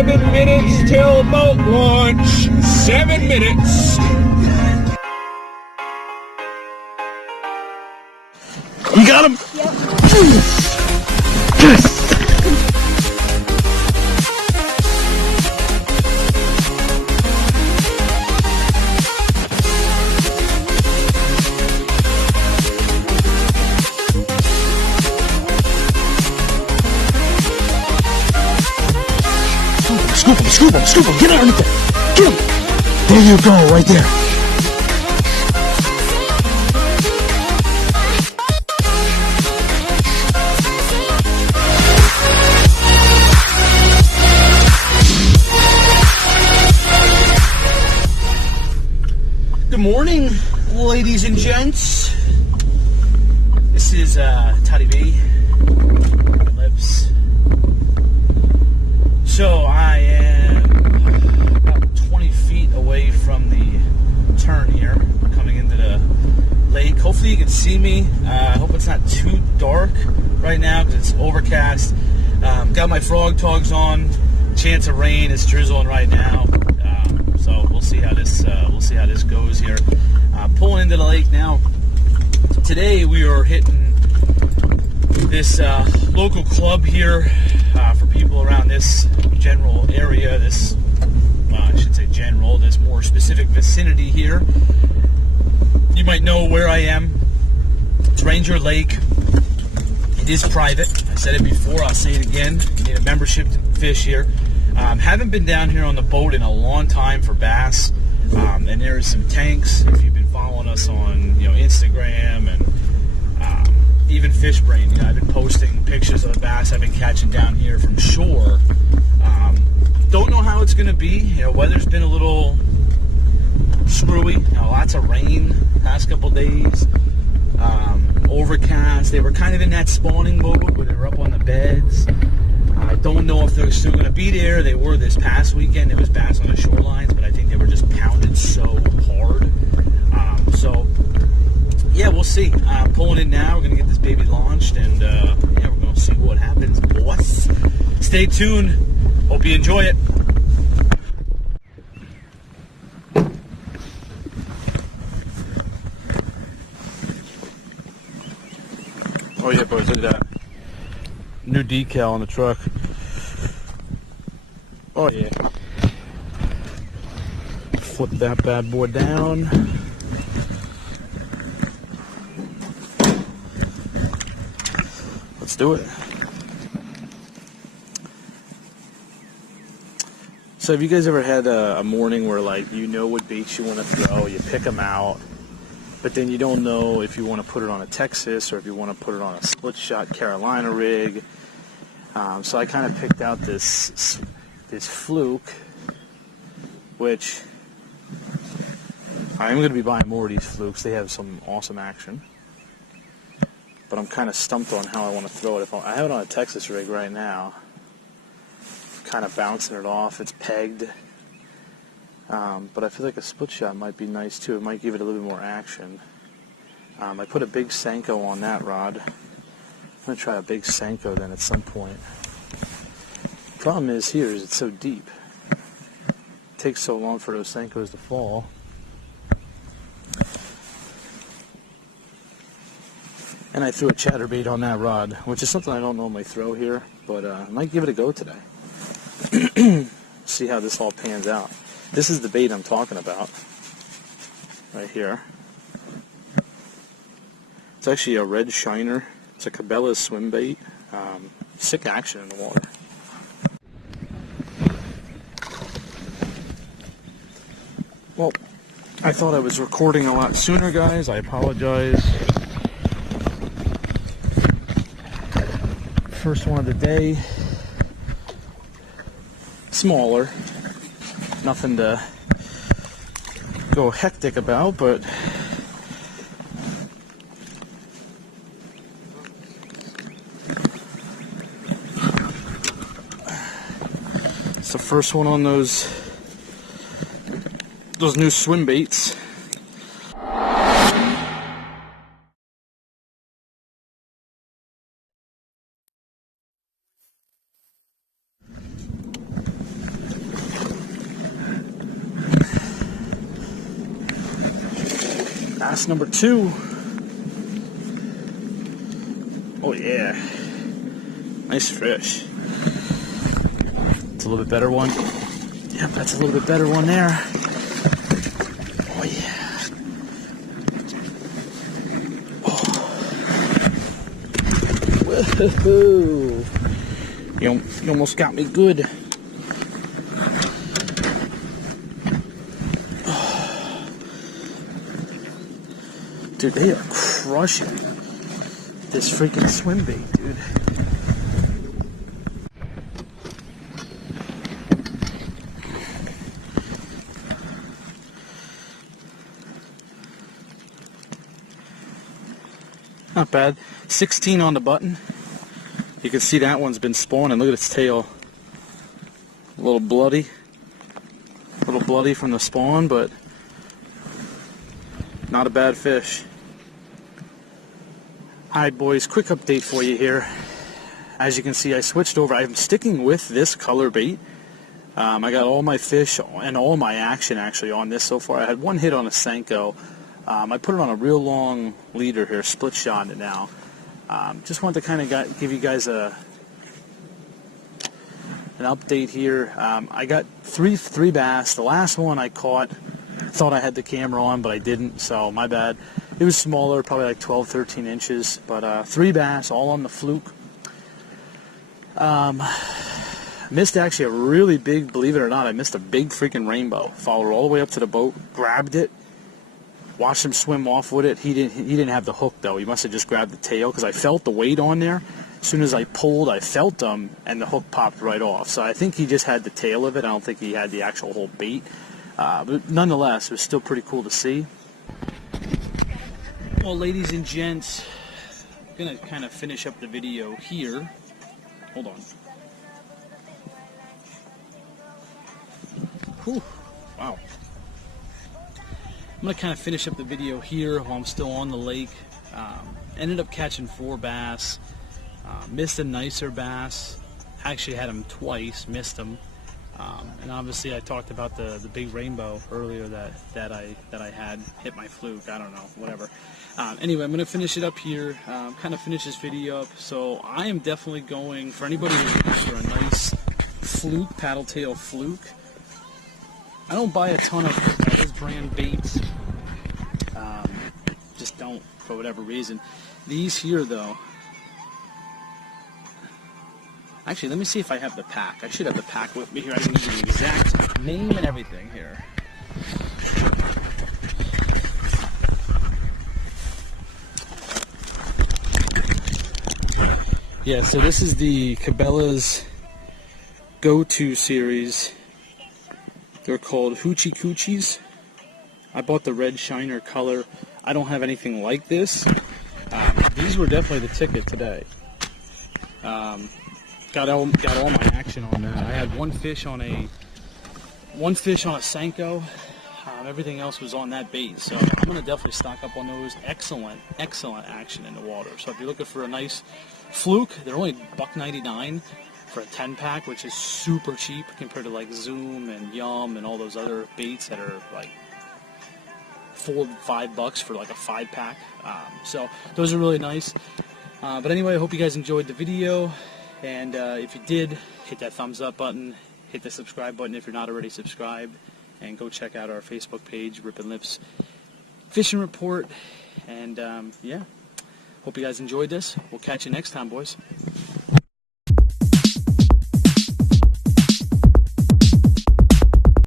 7 minutes till boat launch. 7 minutes. You got him? Yep. Yes! Scoop him, scoop him, scoop him. Get underneath there. Get him. There you go, right there. Good morning, ladies and gents. This is Toddy B, LIPZ. So I am about 20 feet away from the turn here, coming into the lake. Hopefully you can see me. I hope it's not too dark right now because it's overcast. Got my frog togs on. Chance of rain. It's drizzling right now. So we'll see how this goes here. Pulling into the lake now. Today we are hitting this local club here for people around this general area. This, well, I should say general. This more specific vicinity here. You might know where I am. It's Ranger Lake. It is private. I said it before. I'll say it again. You need a membership to fish here. Haven't been down here on the boat in a long time for bass, and there's some tanks. If you've been following us on Instagram and even Fishbrain, I've been posting pictures of the bass I've been catching down here from shore. Don't know how it's going to be. Weather's been a little screwy. Lots of rain past couple days. Overcast. They were kind of in that spawning mode where they were up on the beds. I don't know if they're still going to be there. They were this past weekend. It was bass on the shorelines, but I think they were just pounded so hard. So, yeah, we'll see. Pulling in now. We're going to get this baby launched, and yeah, we're going to see what happens, boys. Stay tuned. Hope you enjoy it. Oh, yeah, boys, look at that. New decal on the truck. Oh yeah. Flip that bad boy down. Let's do it. So have you guys ever had a morning where what baits you want to throw, you pick them out, but then you don't know if you want to put it on a Texas or if you want to put it on a split shot Carolina rig? So I kind of picked out this fluke, which I'm going to be buying more of these flukes. They have some awesome action, but I'm kind of stumped on how I want to throw it. I have it on a Texas rig right now, kind of bouncing it off. It's pegged, but I feel like a split shot might be nice too. It might give it a little bit more action. I put a big Senko on that rod. I'm going to try a big Senko then at some point. Problem is it's so deep. It takes so long for those Senkos to fall. And I threw a chatterbait on that rod, which is something I don't normally throw here, but I might give it a go today. See how this all pans out. This is the bait I'm talking about, right here. It's actually a red shiner. It's a Cabelas swim bait. Sick action in the water. Well, I thought I was recording a lot sooner, guys. I apologize. First one of the day. Smaller. Nothing to go hectic about, but it's the first one on those new swim baits. bass number 2. Oh yeah, nice fish. It's a little bit better one. Yep, that's a little bit better one there. Oh yeah. Oh. Woohoo! You almost got me good. Dude, they are crushing this freaking swim bait, dude. Not bad. 16 on the button. You can see that one's been spawning. Look at its tail. A little bloody. A little bloody from the spawn, but not a bad fish. Alright boys, quick update for you here. As you can see, I switched over. I'm sticking with this color bait. I got all my fish and all my action actually on this so far. I had one hit on a Senko. I put it on a real long leader here, split shot it now. Just wanted to kind of give you guys an update here. I got three bass. The last one I caught, thought I had the camera on, but I didn't, so my bad. It was smaller, probably like 12, 13 inches, but 3 bass, all on the fluke. Missed actually a really big, believe it or not, I missed a big freaking rainbow. Followed all the way up to the boat, grabbed it, watched him swim off with it. He didn't have the hook though. He must have just grabbed the tail because I felt the weight on there. As soon as I pulled, I felt him, and the hook popped right off. So I think he just had the tail of it. I don't think he had the actual whole bait. But nonetheless, it was still pretty cool to see. Well, ladies and gents, I'm going to kind of finish up the video here. Hold on. Whew. Wow. I'm going to kind of finish up the video here while I'm still on the lake. Ended up catching 4 bass. Missed a nicer bass. Actually had him twice, missed him. And obviously I talked about the big rainbow earlier that I had hit my fluke. I don't know, whatever. Anyway, I'm going to finish it up here, kind of finish this video up. So I am definitely going, for anybody who's looking for a nice fluke, paddle tail fluke. I don't buy a ton of this brand baits. Just don't, for whatever reason. These here though, actually, let me see if I have the pack. I should have the pack with me here. I can give you the exact name and everything here. Yeah, so this is the Cabelas Go-To series. They're called Hoochie Koochies. I bought the red shiner color. I don't have anything like this. These were definitely the ticket today. Got all my action on that. I had one fish on a Senko. Everything else was on that bait. So I'm gonna definitely stock up on those. Excellent action in the water. So if you're looking for a nice fluke, they're only $1.99 for a 10-pack, which is super cheap compared to like Zoom and Yum and all those other baits that are like $4 to $5 for like a 5-pack. So those are really nice. But anyway, I hope you guys enjoyed the video. And if you did, hit that thumbs up button, hit the subscribe button if you're not already subscribed, and go check out our Facebook page, Rippin LIPZ Fishing Report. And yeah, hope you guys enjoyed this. We'll catch you next time, boys.